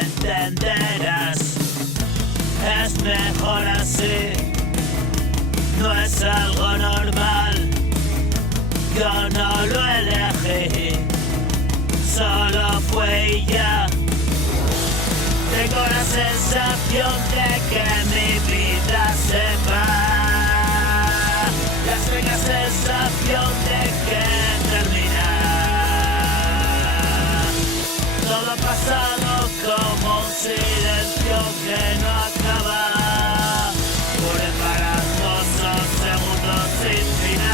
entenderás. Es mejor así, no es algo normal. Yo no lo elegí, solo fue y ya. Tengo la sensación de que mi vida se va. La extraña sensación de que termina. Todo ha pasado como un silencio que no acaba. Por embarazosos segundos sin final.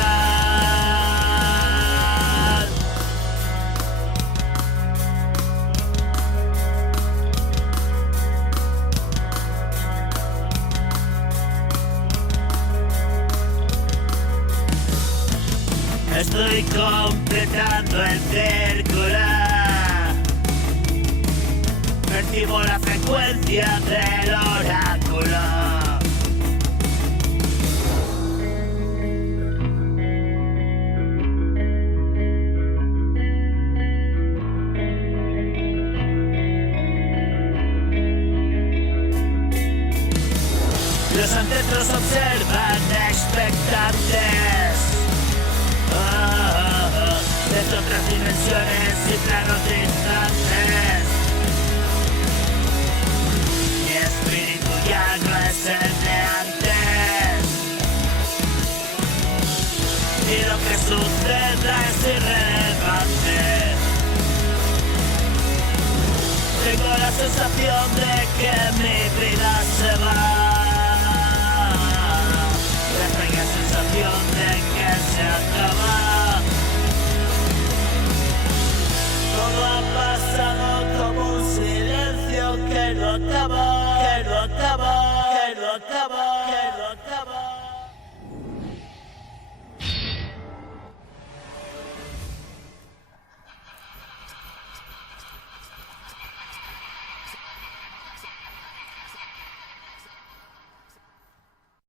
Estoy completando el círculo. Percibo la frecuencia del oráculo. Los ancestros observan expectantes. Desde otras dimensiones y planos distantes. Mi espíritu ya no es el de antes. Y lo que suceda es irrelevante. Tengo la sensación de que mi vida se